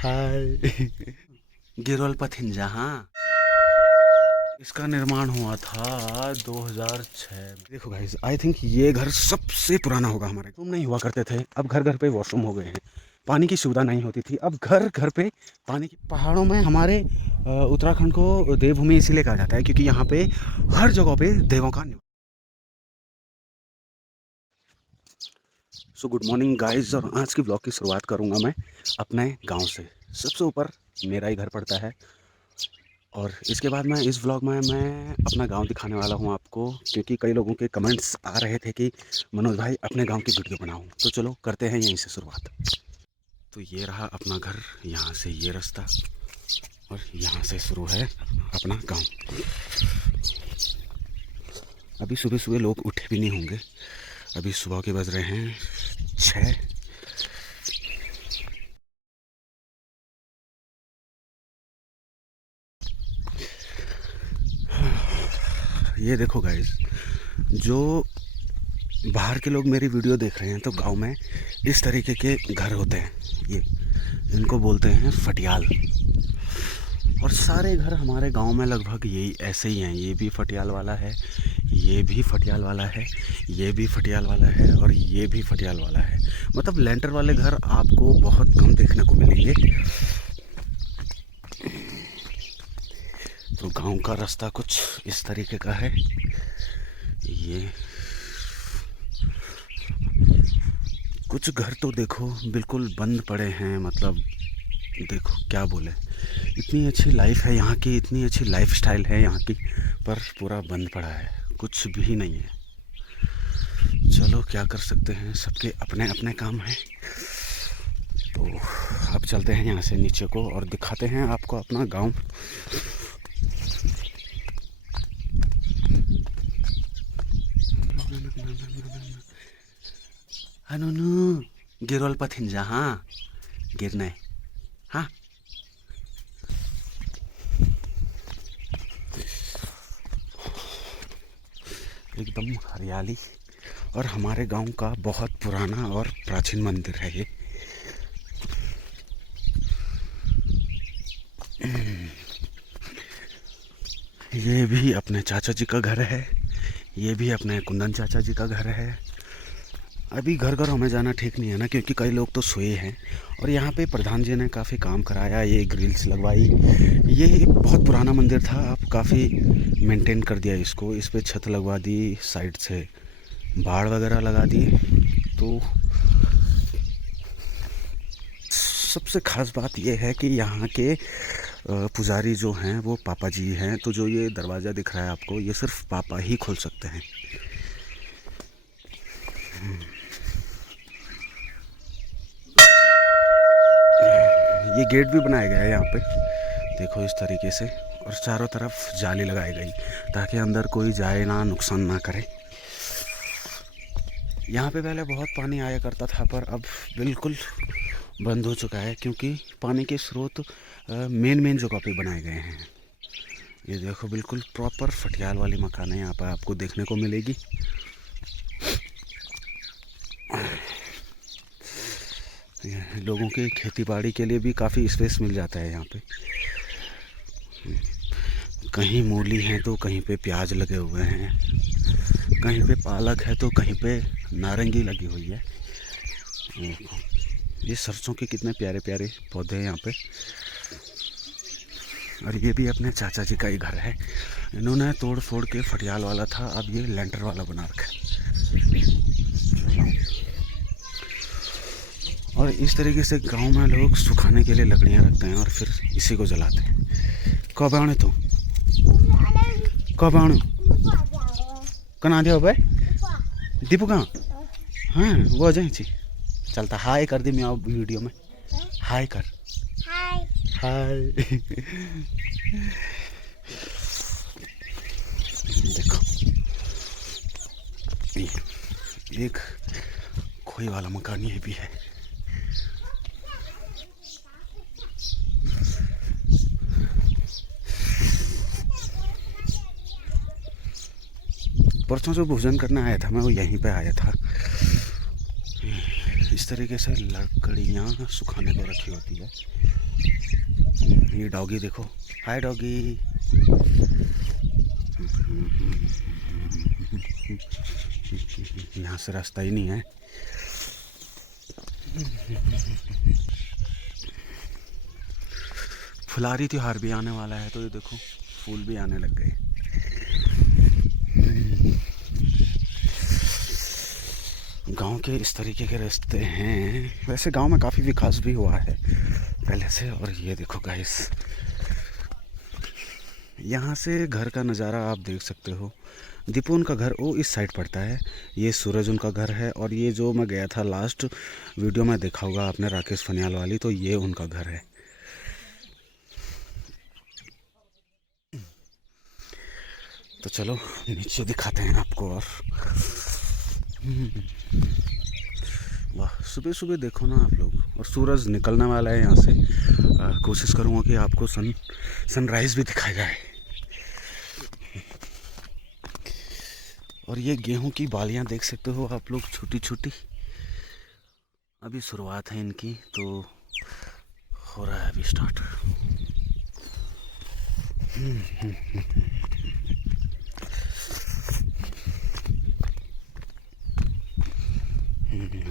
हाय। गिरोल पथिंजा, हाँ, इसका निर्माण हुआ था 2006। देखो गाइस, आई थिंक ये घर सबसे पुराना होगा हमारे। तुम नहीं हुआ करते थे, अब घर घर पे वॉशरूम हो गए हैं। पानी की सुविधा नहीं होती थी, अब घर घर पे पानी की। पहाड़ों में हमारे उत्तराखंड को देवभूमि इसीलिए कहा जाता है क्योंकि यहाँ पे हर जगह पे देवों का निवास। सो गुड मॉर्निंग गाइस, और आज की ब्लॉग की शुरुआत करूँगा मैं अपने गांव से। सबसे ऊपर मेरा ही घर पड़ता है, और इसके बाद मैं इस व्लॉग में मैं अपना गांव दिखाने वाला हूं आपको, क्योंकि कई लोगों के कमेंट्स आ रहे थे कि मनोज भाई अपने गांव की वीडियो बनाओ। तो चलो करते हैं यहीं से शुरुआत। तो ये रहा अपना घर, यहाँ से ये रास्ता, और यहाँ से शुरू है अपना गांव। अभी सुबह सुबह लोग उठे भी नहीं होंगे, अभी सुबह के बज रहे हैं 6। ये देखो गाइस, जो बाहर के लोग मेरी वीडियो देख रहे हैं तो गांव में इस तरीके के घर होते हैं, ये इनको बोलते हैं फटियाल। और सारे घर हमारे गांव में लगभग यही ऐसे ही हैं। ये भी फटियाल वाला है, ये भी फटियाल वाला है, ये भी फटियाल वाला है, और ये भी फटियाल वाला है। मतलब लेंटर वाले घर आपको बहुत कम देखने को मिलेंगे। तो गांव का रास्ता कुछ इस तरीके का है। ये कुछ घर तो देखो बिल्कुल बंद पड़े हैं, मतलब देखो क्या बोले, इतनी अच्छी लाइफ है यहाँ की, इतनी अच्छी लाइफ स्टाइल है यहाँ की, पर पूरा बंद पड़ा है, कुछ भी नहीं है। चलो क्या कर सकते हैं, सबके अपने अपने काम हैं। तो अब चलते हैं यहाँ से नीचे को और दिखाते हैं आपको अपना गांव। अनुनु गिरोल पथिंजा, हाँ, गिरना है, हाँ। एकदम हरियाली, और हमारे गांव का बहुत पुराना और प्राचीन मंदिर है ये। ये भी अपने चाचा जी का घर है, ये भी अपने कुंदन चाचा जी का घर है। अभी घर घरों में जाना ठीक नहीं है ना, क्योंकि कई लोग तो सोए हैं। और यहाँ पे प्रधान जी ने काफ़ी काम कराया, ये ग्रिल्स लगवाई। ये बहुत पुराना मंदिर था, अब काफ़ी मेंटेन कर दिया इसको, इस पे छत लगवा दी, साइड से बाड़ वगैरह लगा दी। तो सबसे ख़ास बात यह है कि यहाँ के पुजारी जो हैं वो पापा जी हैं। तो जो ये दरवाज़ा दिख रहा है आपको, ये सिर्फ पापा ही खोल सकते हैं। ये गेट भी बनाया गया है यहाँ पे, देखो इस तरीके से, और चारों तरफ जाली लगाई गई ताकि अंदर कोई जाए ना, नुकसान ना करे। यहाँ पे पहले बहुत पानी आया करता था, पर अब बिल्कुल बंद हो चुका है, क्योंकि पानी के स्रोत मेन जगह पे बनाए गए हैं। ये देखो बिल्कुल प्रॉपर फटियाल वाली मकान है यहाँ पर आपको देखने को मिलेगी। लोगों के खेती बाड़ी के लिए भी काफ़ी स्पेस मिल जाता है यहाँ पे। कहीं मूली है तो कहीं पे प्याज लगे हुए हैं, कहीं पे पालक है तो कहीं पे नारंगी लगी हुई है। ये सरसों के कितने प्यारे प्यारे पौधे हैं यहाँ पे। और ये भी अपने चाचा जी का ही घर है, इन्होंने तोड़ फोड़ के फटियाल वाला था, अब ये लेंटर वाला बना रखा है। और इस तरीके से गांव में लोग सुखाने के लिए लकड़ियां रखते हैं और फिर इसी को जलाते हैं। कब आने तुम, कब आने, कना दे भाई दीपू कहाँ, हाँ वो आ जाए। चलता हाय कर दी मैं वीडियो में, हाय कर, हाय हाय। देखो एक खोई वाला मकान ये भी है। परसों जो भोजन करने आया था मैं, वो यहीं पे आया था। इस तरीके से लकड़ियाँ सुखाने को रखी होती है। ये डॉगी देखो, हाय डॉगी। यहाँ से रास्ता ही नहीं है। फुलारी त्योहार भी आने वाला है, तो ये देखो फूल भी आने लग गए। गांव के इस तरीके के रास्ते हैं। वैसे गांव में काफ़ी विकास भी हुआ है पहले से। और ये देखो गाइस, यहाँ से घर का नज़ारा आप देख सकते हो। दीपू उनका घर वो इस साइड पड़ता है, ये सूरज उनका घर है। और ये जो मैं गया था लास्ट वीडियो में देखा होगा आपने, राकेश फनियाल वाली, तो ये उनका घर है। तो चलो नीचे दिखाते हैं आपको। और वाह, सुबह सुबह देखो ना आप लोग, और सूरज निकलने वाला है यहाँ से। कोशिश करूँगा कि आपको सनराइज़ भी दिखाया जाए। और ये गेहूं की बालियां देख सकते हो आप लोग, छोटी छोटी, अभी शुरुआत है इनकी, तो हो रहा है अभी स्टार्ट।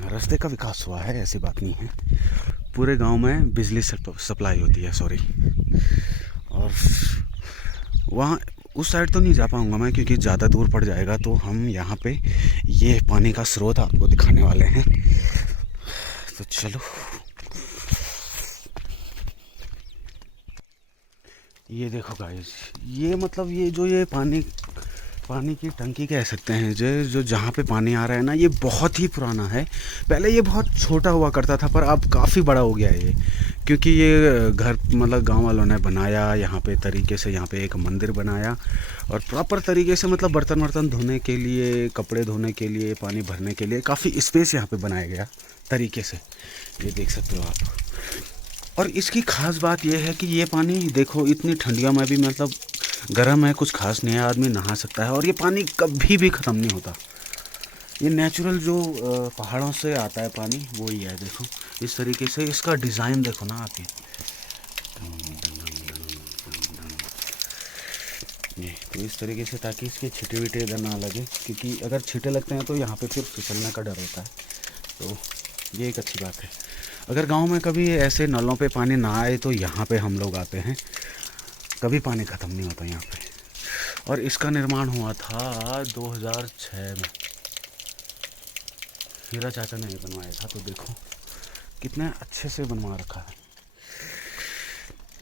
रास्ते का विकास हुआ है, ऐसी बात नहीं है। पूरे गांव में बिजली सप्लाई होती है, सॉरी। और वहाँ उस साइड तो नहीं जा पाऊँगा मैं, क्योंकि ज़्यादा दूर पड़ जाएगा। तो हम यहाँ पे ये पानी का स्रोत आपको दिखाने वाले हैं। तो चलो, ये देखो गाइस, ये मतलब ये जो ये पानी की टंकी कह सकते हैं, जो जहाँ पे पानी आ रहा है ना, ये बहुत ही पुराना है। पहले ये बहुत छोटा हुआ करता था, पर अब काफ़ी बड़ा हो गया है ये। क्योंकि ये घर मतलब गांव वालों ने बनाया यहाँ पे तरीके से, यहाँ पे एक मंदिर बनाया। और प्रॉपर तरीके से मतलब बर्तन वर्तन धोने के लिए, कपड़े धोने के लिए, पानी भरने के लिए काफ़ी स्पेस यहाँ पे बनाया गया तरीके से। ये देख सकते हो आप। और इसकी ख़ास बात यह है कि ये पानी देखो, इतनी ठंडियों में भी मतलब गर्म है, कुछ खास नहीं है, आदमी नहा सकता है। और ये पानी कभी भी ख़त्म नहीं होता। ये नेचुरल जो पहाड़ों से आता है पानी, वो ही है। देखो इस तरीके से इसका डिज़ाइन देखो ना आप। ये तो इस तरीके से, ताकि इसके छींटे वीटे इधर ना लगे, क्योंकि अगर छींटे लगते हैं तो यहाँ पे फिर फिसलने का डर होता है। तो ये एक अच्छी बात है। अगर गांव में कभी ऐसे नलों पे पानी ना आए तो यहाँ पे हम लोग आते हैं, कभी पानी ख़त्म नहीं होता यहाँ पे। और इसका निर्माण हुआ था 2006 में, हीरा चाचा ने बनवाया था। तो देखो कितने अच्छे से बनवा रखा है।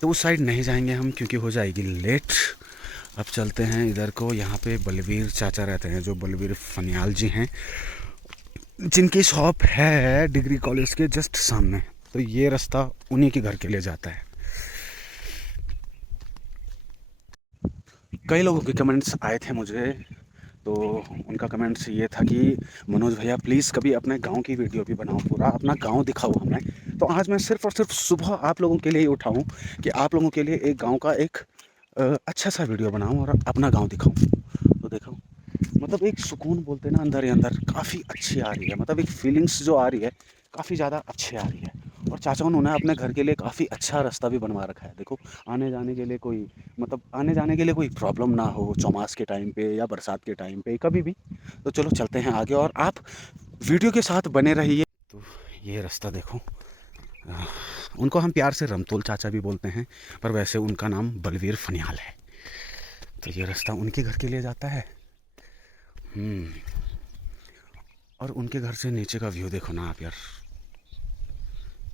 तो उस साइड नहीं जाएंगे हम, क्योंकि हो जाएगी लेट। अब चलते हैं इधर को। यहाँ पे बलवीर चाचा रहते हैं, जो बलवीर फनियाल जी हैं, जिनकी शॉप है डिग्री कॉलेज के जस्ट सामने। तो ये रास्ता उन्हीं के घर के लिए जाता है। कई लोगों के कमेंट्स आए थे मुझे, तो उनका कमेंट्स ये था कि मनोज भैया प्लीज़ कभी अपने गांव की वीडियो भी बनाओ, पूरा अपना गांव दिखाओ हमें। तो आज मैं सिर्फ़ और सिर्फ सुबह आप लोगों के लिए ही उठाऊँ कि आप लोगों के लिए एक गांव का एक अच्छा सा वीडियो बनाऊं और अपना गांव दिखाऊं। तो देखो मतलब एक सुकून बोलते ना, अंदर ही अंदर काफ़ी अच्छी आ रही है। मतलब एक फीलिंग्स जो आ रही है काफ़ी ज़्यादा अच्छी आ रही है। और चाचा उन्होंने अपने घर के लिए काफ़ी अच्छा रास्ता भी बनवा रखा है। देखो आने जाने के लिए कोई मतलब आने जाने के लिए कोई प्रॉब्लम ना हो, चौमास के टाइम पे या बरसात के टाइम पे कभी भी। तो चलो चलते हैं आगे, और आप वीडियो के साथ बने रहिए। तो ये रास्ता देखो, उनको हम प्यार से रमतोल चाचा भी बोलते हैं, पर वैसे उनका नाम बलवीर फनियाल है। तो ये रास्ता उनके घर के लिए जाता है। और उनके घर से नीचे का व्यू देखो ना आप यार।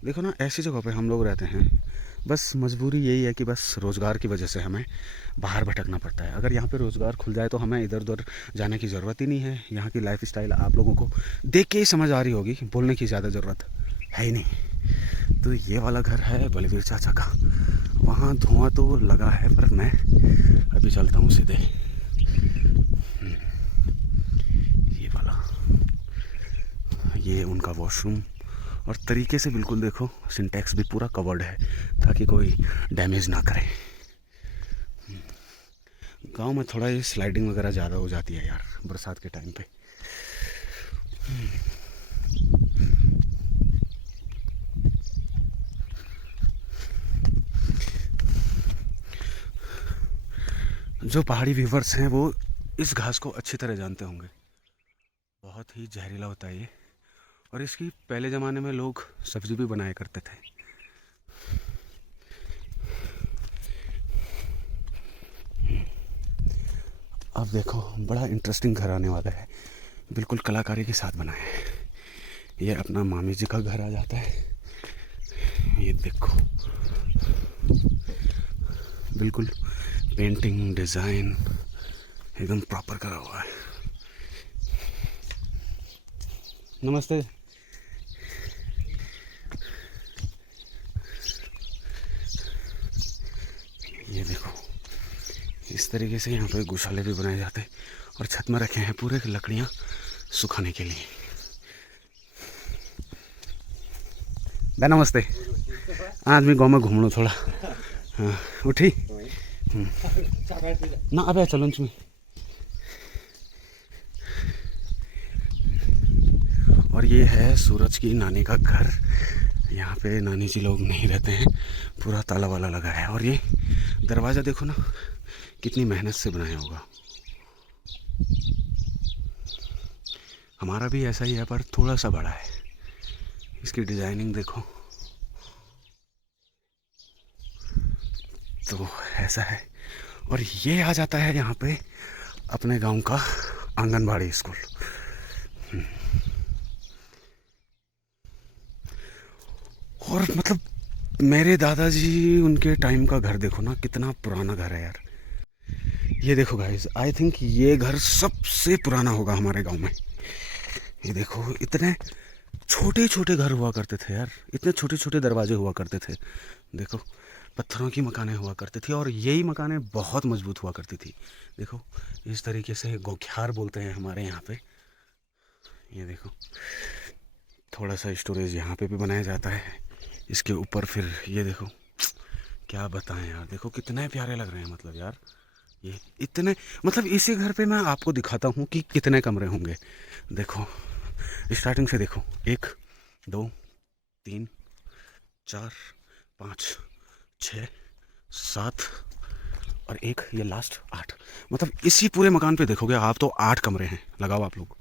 देखो ना, ऐसी जगह पे हम लोग रहते हैं, बस मजबूरी यही है कि बस रोज़गार की वजह से हमें बाहर भटकना पड़ता है। अगर यहाँ पे रोज़गार खुल जाए तो हमें इधर उधर जाने की ज़रूरत ही नहीं है। यहाँ की लाइफ स्टाइल आप लोगों को देख के ही समझ आ रही होगी, बोलने की ज़्यादा ज़रूरत है ही नहीं। तो ये वाला घर है बलवीर चाचा का। वहाँ धुआं तो लगा है, पर मैं अभी चलता हूँ सीधे। ये वाला, ये उनका वॉशरूम। और तरीके से बिल्कुल देखो, सिंटेक्स भी पूरा कवर्ड है ताकि कोई डैमेज ना करे। गांव में थोड़ा ये स्लाइडिंग वगैरह ज़्यादा हो जाती है यार बरसात के टाइम पे। जो पहाड़ी व्यूवर्स हैं वो इस घास को अच्छी तरह जानते होंगे। बहुत ही जहरीला होता है ये, और इसकी पहले ज़माने में लोग सब्ज़ी भी बनाया करते थे। अब देखो बड़ा इंटरेस्टिंग घर आने वाला है, बिल्कुल कलाकारी के साथ बनाया है। ये अपना मामी जी का घर आ जाता है। ये देखो बिल्कुल पेंटिंग डिज़ाइन एकदम प्रॉपर करा हुआ है। नमस्ते। ये देखो इस तरीके से यहाँ पे गौशाले भी बनाए जाते हैं, और छत में रखे हैं पूरे लकड़ियाँ सुखाने के लिए। बे नमस्ते। आज मैं गाँव में घूम लूँ थोड़ा। हाँ उठी ना अब चलो में। और ये है सूरज की नानी का घर। यहाँ पे नानी जी लोग नहीं रहते हैं, पूरा ताला वाला लगा है। और ये दरवाज़ा देखो ना कितनी मेहनत से बनाया होगा। हमारा भी ऐसा ही है पर थोड़ा सा बड़ा है। इसकी डिज़ाइनिंग देखो, तो ऐसा है। और ये आ जाता है यहाँ पे अपने गांव का आंगनबाड़ी स्कूल। और मतलब मेरे दादाजी उनके टाइम का घर देखो ना, कितना पुराना घर है यार। ये देखो गाइस, आई थिंक ये घर सबसे पुराना होगा हमारे गांव में। ये देखो इतने छोटे छोटे घर हुआ करते थे यार, इतने छोटे छोटे दरवाजे हुआ करते थे। देखो पत्थरों की मकानें हुआ करती थी, और यही मकानें बहुत मजबूत हुआ करती थी। देखो इस तरीके से गोख्यार बोलते हैं हमारे यहाँ पे। ये देखो थोड़ा सा स्टोरेज यहाँ पे भी बनाया जाता है इसके ऊपर। फिर ये देखो क्या बताएं यार, देखो कितने प्यारे लग रहे हैं। मतलब यार ये इतने, मतलब इसी घर पे मैं आपको दिखाता हूँ कि कितने कमरे होंगे। देखो स्टार्टिंग से देखो, 1 2 3 4 5 6 7 और एक ये लास्ट 8। मतलब इसी पूरे मकान पे देखोगे आप तो 8 कमरे हैं। लगाओ आप लोग,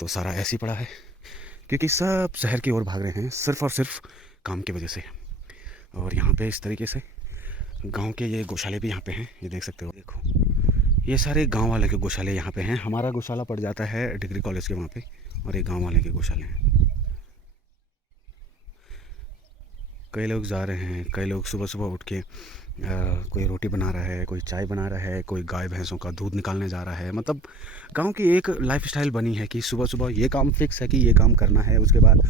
तो सारा ऐसे ही पड़ा है क्योंकि सब शहर की ओर भाग रहे हैं सिर्फ और सिर्फ काम की वजह से। और यहाँ पे इस तरीके से गांव के ये गौशाले भी यहाँ पे हैं, ये देख सकते हो। देखो ये सारे गांव वाले के गौशाले यहाँ पे हैं। हमारा गौशाला पड़ जाता है डिग्री कॉलेज के वहाँ पे, और ये गांव वाले के गौशाले हैं। कई लोग जा रहे हैं, कई लोग सुबह सुबह उठ के कोई रोटी बना रहा है, कोई चाय बना रहा है, कोई गाय भैंसों का दूध निकालने जा रहा है। मतलब गांव की एक लाइफस्टाइल बनी है कि सुबह सुबह ये काम फिक्स है कि ये काम करना है, उसके बाद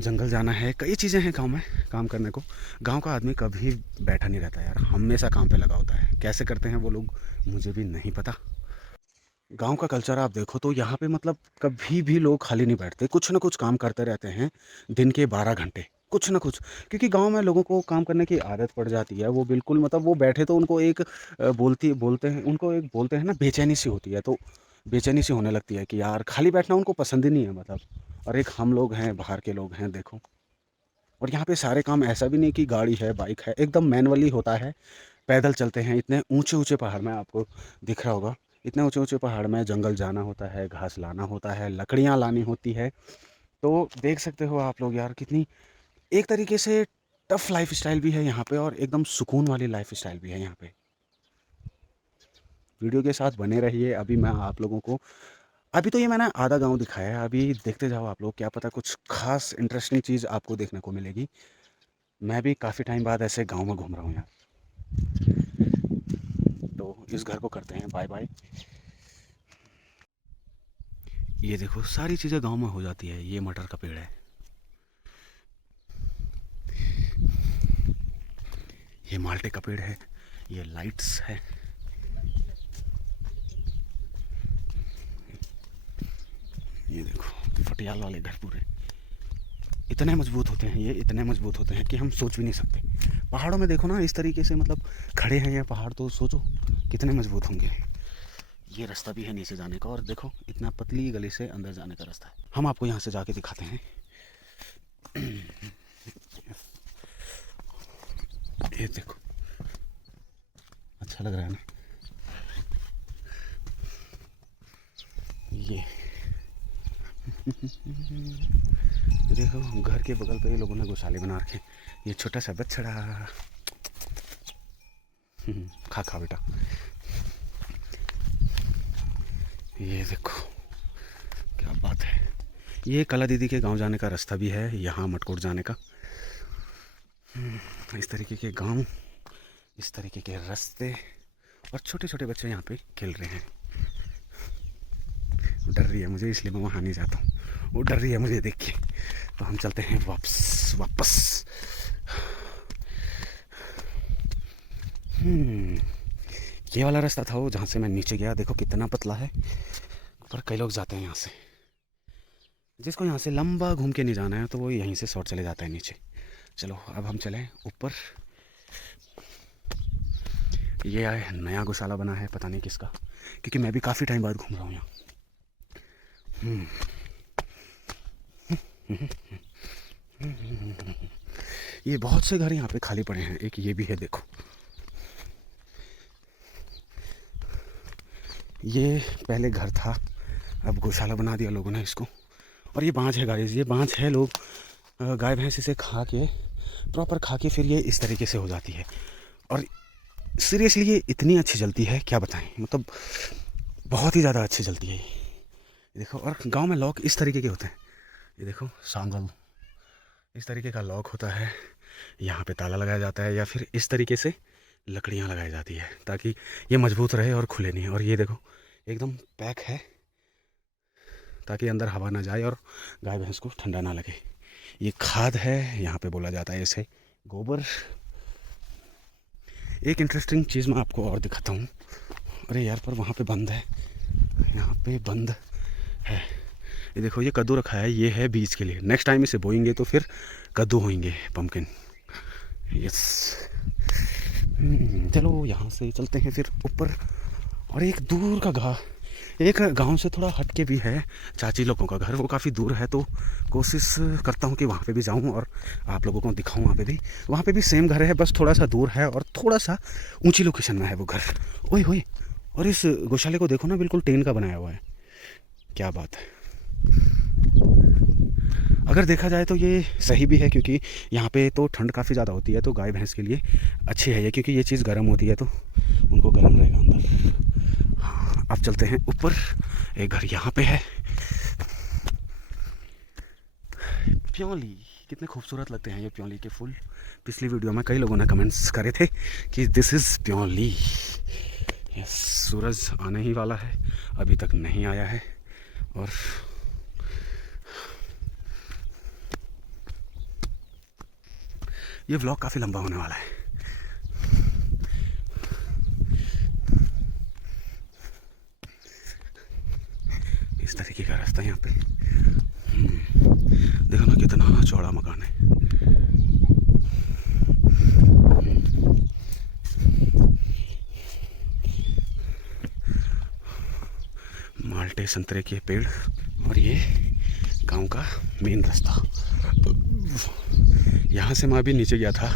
जंगल जाना है। कई चीज़ें हैं गांव में काम करने को। गांव का आदमी कभी बैठा नहीं रहता यार, हमेशा काम पे लगा होता है। कैसे करते हैं वो लोग मुझे भी नहीं पता। गांव का कल्चर आप देखो तो यहाँ पे मतलब कभी भी लोग खाली नहीं बैठते, कुछ ना कुछ काम करते रहते हैं दिन के 12 घंटे, कुछ ना कुछ। क्योंकि गांव में लोगों को काम करने की आदत पड़ जाती है। वो बिल्कुल मतलब वो बैठे तो उनको एक बोलते हैं, उनको एक बोलते हैं ना, बेचैनी सी होती है। तो बेचैनी सी होने लगती है कि यार खाली बैठना उनको पसंद ही नहीं है मतलब। और एक हम लोग हैं, बाहर के लोग हैं देखो। और यहाँ पे सारे काम ऐसा भी नहीं कि गाड़ी है बाइक है, एकदम मैनुअली होता है। पैदल चलते हैं। इतने ऊंचे ऊंचे पहाड़ में आपको दिख रहा होगा, इतने ऊंचे ऊंचे पहाड़ में जंगल जाना होता है, घास लाना होता है, लकड़ियाँ लानी होती है। तो देख सकते हो आप लोग यार कितनी एक तरीके से टफ लाइफ स्टाइल भी है यहाँ पे, और एकदम सुकून वाली लाइफ स्टाइल भी है यहाँ पे। वीडियो के साथ बने रहिए। अभी मैं आप लोगों को, अभी तो ये मैंने आधा गांव दिखाया है, अभी देखते जाओ आप लोग, क्या पता कुछ खास इंटरेस्टिंग चीज़ आपको देखने को मिलेगी। मैं भी काफ़ी टाइम बाद ऐसे गांव में घूम रहा हूँ यार। तो इस घर को करते हैं बाय बाय। ये देखो सारी चीज़ें गांव में हो जाती है। ये मटर का पेड़ है, ये माल्टे का पेड़ है, ये लाइट्स है। ये देखो फटियाल वाले घर पूरे इतने मजबूत होते हैं, ये इतने मजबूत होते हैं कि हम सोच भी नहीं सकते। पहाड़ों में देखो ना इस तरीके से, मतलब खड़े हैं ये पहाड़, तो सोचो कितने मजबूत होंगे। ये रास्ता भी है नीचे जाने का, और देखो इतना पतली गली से अंदर जाने का रास्ता है। हम आपको यहाँ से जाके दिखाते हैं। ये देखो अच्छा लग रहा है ना। ये देखो घर के बगल पे ही लोगों ने गौशाले बना रखे। ये छोटा सा बछड़ा खा खा बेटा। ये देखो क्या बात है। ये कला दीदी के गांव जाने का रास्ता भी है, यहाँ मटकोट जाने का। इस तरीके के गांव, इस तरीके के रास्ते, और छोटे छोटे बच्चे यहाँ पे खेल रहे हैं। डर रही है मुझे, इसलिए मैं वहाँ नहीं जाता हूँ। वो डर रही है मुझे देख के। तो हम चलते हैं वापस। ये वाला रास्ता था वो जहाँ से मैं नीचे गया। देखो कितना पतला है, पर कई लोग जाते हैं यहाँ से। जिसको यहाँ से लंबा घूम के नहीं जाना है तो वो यहीं से शॉर्ट चले जाता है नीचे। चलो अब हम चलें ऊपर। ये नया गौशाला बना है, पता नहीं किसका, क्योंकि मैं भी काफ़ी टाइम बाद घूम रहा हूँ यहाँ। ये बहुत से घर यहाँ पे खाली पड़े हैं। एक ये भी है, देखो ये पहले घर था, अब गौशाला बना दिया लोगों ने इसको। और ये बांझ है गाइस, ये बांझ है। लोग गाय भैंस इसे खा के, प्रॉपर खा के, फिर ये इस तरीके से हो जाती है। और सीरियसली ये इतनी अच्छी जलती है, क्या बताएं, मतलब बहुत ही ज़्यादा अच्छी जलती है ये देखो। और गांव में लॉक इस तरीके के होते हैं। ये देखो सांगल, इस तरीके का लॉक होता है। यहाँ पे ताला लगाया जाता है, या फिर इस तरीके से लकड़ियाँ लगाई जाती है ताकि ये मजबूत रहे और खुले नहीं। और ये देखो एकदम पैक है ताकि अंदर हवा ना जाए और गाय भैंस को ठंडा ना लगे। ये खाद है, यहाँ पे बोला जाता है इसे गोबर। एक इंटरेस्टिंग चीज़ मैं आपको और दिखाता हूँ। अरे यार, पर वहाँ पे बंद है, यहाँ पे बंद है। ये देखो ये कद्दू रखा है, ये है बीज के लिए। नेक्स्ट टाइम इसे बोएंगे तो फिर कद्दू होंगे, पम्पकिन। यस, चलो यहाँ से चलते हैं फिर ऊपर। और एक दूर का एक गांव से थोड़ा हट के भी है चाची लोगों का घर, वो काफ़ी दूर है। तो कोशिश करता हूँ कि वहाँ पे भी जाऊँ और आप लोगों को दिखाऊँ। वहाँ पे भी सेम घर है, बस थोड़ा सा दूर है और थोड़ा सा ऊंची लोकेशन में है वो घर। ओए होए, और इस गौशाले को देखो ना, बिल्कुल टीन का बनाया हुआ है। क्या बात है। अगर देखा जाए तो ये सही भी है, क्योंकि यहाँ पे तो ठंड काफ़ी ज़्यादा होती है, तो गाय भैंस के लिए अच्छी है ये, क्योंकि ये चीज़ गर्म होती है तो उनको गर्म रहेगा अंदर। हाँ, अब चलते हैं ऊपर। एक घर यहाँ पे है, प्योली। कितने खूबसूरत लगते हैं ये प्योली के फूल। पिछली वीडियो में कई लोगों ने कमेंट्स करे थे कि दिस इज़ प्योली। यस, सूरज आने ही वाला है, अभी तक नहीं आया है। और ये व्लॉग काफ़ी लंबा होने वाला है। इस तरीके का रास्ता यहाँ पे। देखो ना कितना चौड़ा मकान है। माल्टे संतरे के पेड़, और ये गांव का मेन रास्ता। यहाँ से मैं अभी नीचे गया था,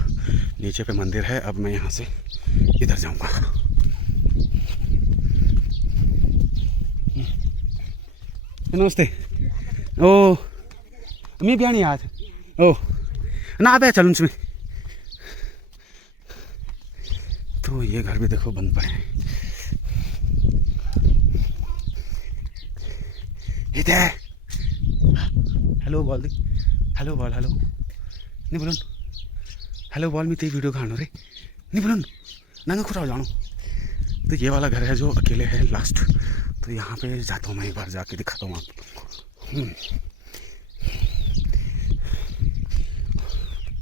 नीचे पे मंदिर है। अब मैं यहाँ से इधर जाऊँगा। नमस्ते। ओ मैं भी नहीं आज ओ ना आता है चलूँ में। तो ये घर भी देखो बंद पड़े हैं। इधर हेलो बोल दी, हेलो बोल, हेलो नहीं बोलो, हेलो बोल। मैं तेरी वीडियो खानो रे, नहीं बोलो ना खुरा जानो। तो ये वाला घर है जो अकेले है लास्ट। तो यहाँ पे जाता हूँ मैं, एक बार जाके दिखाता हूँ आपको।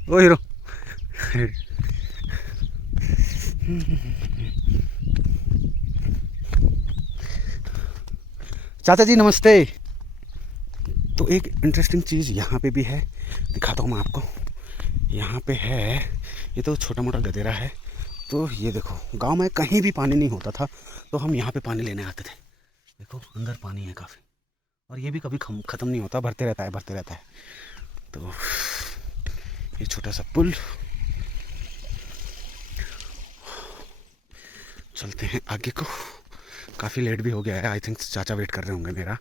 ओ हीरो, चाचा जी नमस्ते। तो एक इंटरेस्टिंग चीज़ यहाँ पे भी है, दिखाता हूँ मैं आपको। यहाँ पे है, ये तो छोटा मोटा गदेरा है। तो ये देखो, गांव में कहीं भी पानी नहीं होता था, तो हम यहाँ पे पानी लेने आते थे। देखो अंदर पानी है काफ़ी, और ये भी कभी ख़त्म नहीं होता, भरते रहता है, भरते रहता है। तो ये छोटा सा पुल। चलते हैं आगे को, काफ़ी लेट भी हो गया है। आई थिंक चाचा वेट कर रहे होंगे मेरा।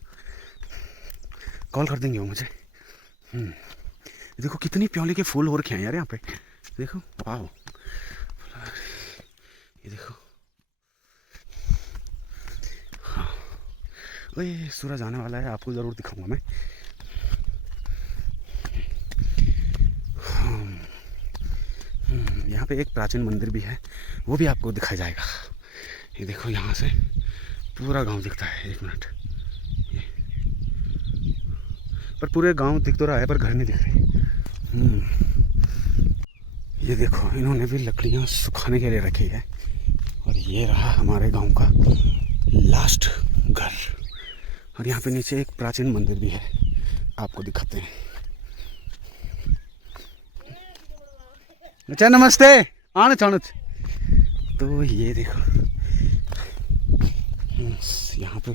कॉल कर देंगे वो मुझे। देखो कितनी प्याली के फूल हो रखे हैं यार यहाँ पे, देखो वाह। ये देखो, हाँ ये सूरज आने वाला है, आपको ज़रूर दिखाऊंगा मैं। यहाँ पे एक प्राचीन मंदिर भी है, वो भी आपको दिखाया जाएगा। ये देखो यहाँ से पूरा गांव दिखता है। एक मिनट, पर पूरे गांव दिख तो रहा है पर घर नहीं दिख रहे। ये देखो इन्होंने भी लकड़ियाँ सुखाने के लिए रखी है। और ये रहा हमारे गांव का लास्ट घर। और यहाँ पे नीचे एक प्राचीन मंदिर भी है, आपको दिखाते हैं। अच्छा नमस्ते, आने चाणच। तो ये देखो यहाँ पे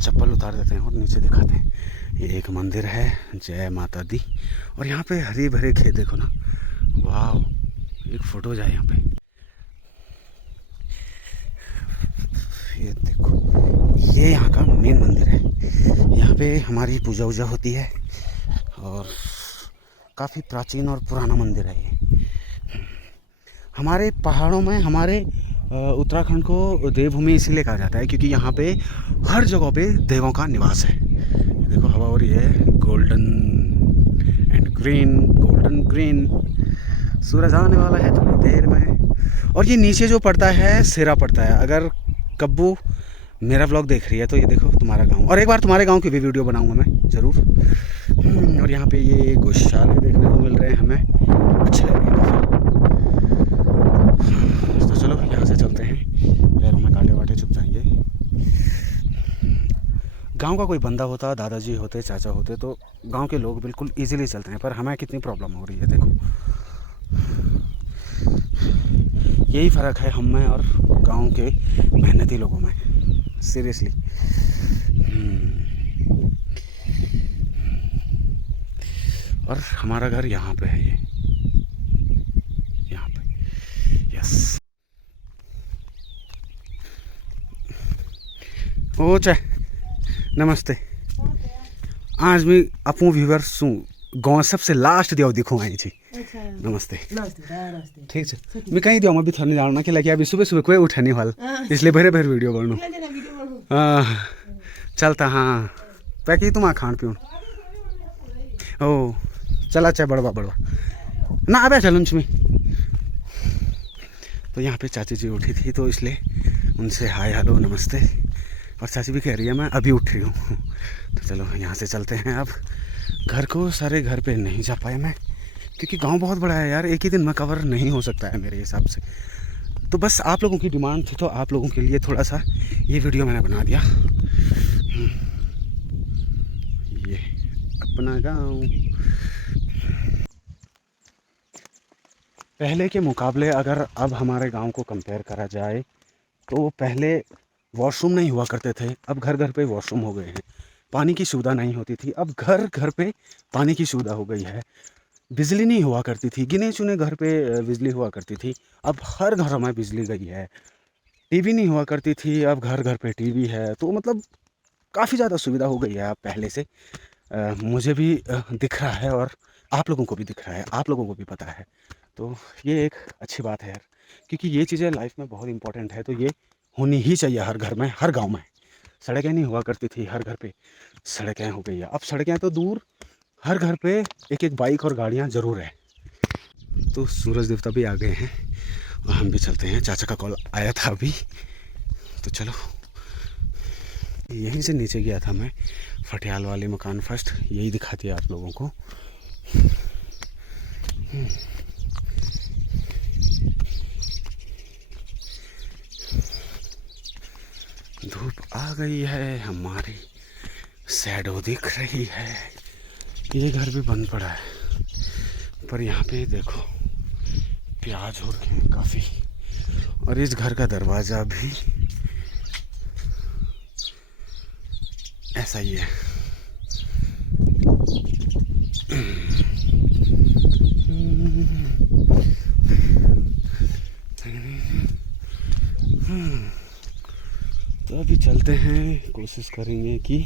चप्पल उतार देते हैं और नीचे दिखाते हैं। ये एक मंदिर है, जय माता दी। और यहाँ पे हरी भरे खेत देखो ना, वाह। एक फोटो जाए यहाँ पे, ये देखो ये यहाँ का मेन मंदिर है। यहाँ पे हमारी पूजा वूजा होती है और काफ़ी प्राचीन और पुराना मंदिर है ये। हमारे पहाड़ों में, हमारे उत्तराखंड को देवभूमि इसीलिए कहा जाता है क्योंकि यहाँ पे हर जगह पे देवों का निवास है। देखो हवा हो रही है, golden and green, golden green. सूरज आने वाला है थोड़ी देर में। और ये नीचे जो पड़ता है सिरा पड़ता है। अगर कब्बू मेरा व्लॉग देख रही है तो ये देखो तुम्हारा गांव, और एक बार तुम्हारे गांव की भी वीडियो बनाऊंगा मैं ज़रूर। और यहाँ पे ये गौशाले देखने को मिल रहे हैं हमें, अच्छे लग रहे हैं काफ़ी। तो चलो यहाँ से चलते हैं, पैरों में कांटे वाटे चुभ जाएंगे। गांव का कोई बंदा होता, दादाजी होते, चाचा होते, तो गांव के लोग बिल्कुल इजीली चलते हैं, पर हमें कितनी प्रॉब्लम हो रही है देखो। यही फ़र्क है हम में और गांव के मेहनती लोगों में, सीरियसली। और हमारा घर यहाँ पे है, ये यहाँ पे, यस। ओ चे नमस्ते। आज मैं अपू व्यूवर सू गाँव सबसे लास्ट दिया दिखो आई थी। नमस्ते, ठीक है। मैं कहीं दिया, मैं भी थोड़ी जानना कि लगे अभी सुबह सुबह कोई उठा नहीं वाल, इसलिए भरे भरे वीडियो बनू। चलता हाँ पैकी तुम खान पीन। ओ चला चाहे बड़वा बड़वा ना अब ऐसा लंच में। तो यहाँ पे चाची जी उठी थी तो इसलिए उनसे हाय हेलो नमस्ते। और चाची भी कह रही है मैं अभी उठ रही हूँ। तो चलो यहाँ से चलते हैं अब घर को। सारे घर पे नहीं जा पाए मैं क्योंकि गांव बहुत बड़ा है यार, एक ही दिन में कवर नहीं हो सकता है मेरे हिसाब से। तो बस आप लोगों की डिमांड थी तो आप लोगों के लिए थोड़ा सा ये वीडियो मैंने बना दिया। ये अपना गांव पहले के मुकाबले अगर अब हमारे गांव को कंपेयर करा जाए तो पहले वॉशरूम नहीं हुआ करते थे, अब घर घर पे वॉशरूम हो गए हैं। पानी की सुविधा नहीं होती थी, अब घर घर पे पानी की सुविधा हो गई है। बिजली नहीं हुआ करती थी, गिने चुने घर पे बिजली हुआ करती थी, अब हर घर में बिजली गई है। टीवी नहीं हुआ करती थी, अब घर घर पे टीवी है। तो मतलब काफ़ी ज़्यादा सुविधा हो गई है अब पहले से। मुझे भी दिख रहा है और आप लोगों को भी दिख रहा है, आप लोगों को भी पता है। तो ये एक अच्छी बात है यार, क्योंकि ये चीज़ें लाइफ में बहुत इंपॉर्टेंट है। तो ये होनी ही चाहिए हर घर में, हर गाँव में। सड़कें नहीं हुआ करती थी, हर घर पे सड़कें हो गई है। अब सड़कें तो दूर, हर घर पे एक एक बाइक और गाड़ियाँ ज़रूर है। तो सूरज देवता भी आ गए हैं और हम भी चलते हैं। चाचा का कॉल आया था अभी, तो चलो। यहीं से नीचे गया था मैं, फटियाल वाले मकान फर्स्ट, यही दिखा दिया आप लोगों को। धूप आ गई है, हमारी शैडो दिख रही है। ये घर भी बंद पड़ा है पर यहाँ पे देखो प्याज हो रखे हैं काफ़ी। और इस घर का दरवाज़ा भी ऐसा ही है। तो अभी चलते हैं, कोशिश करेंगे कि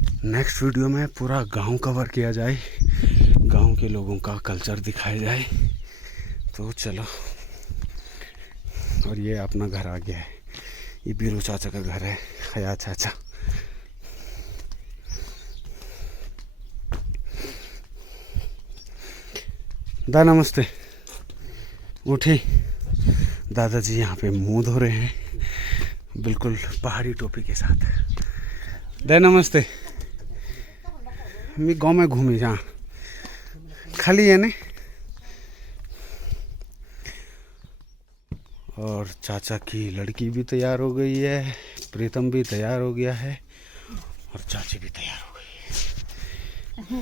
नेक्स्ट वीडियो में पूरा गांव कवर किया जाए, गांव के लोगों का कल्चर दिखाया जाए। तो चलो, और ये अपना घर आ गया है, ये बीरू चाचा का घर है, हया चाचा। दा नमस्ते, उठी। दादाजी यहाँ पे मुंह धो रहे हैं, बिल्कुल पहाड़ी टोपी के साथ। दा नमस्ते। मैं गांव में घूमी जहाँ खाली है ने। और चाचा की लड़की भी तैयार हो गई है, प्रीतम भी तैयार हो गया है, और चाची भी तैयार हो गई है।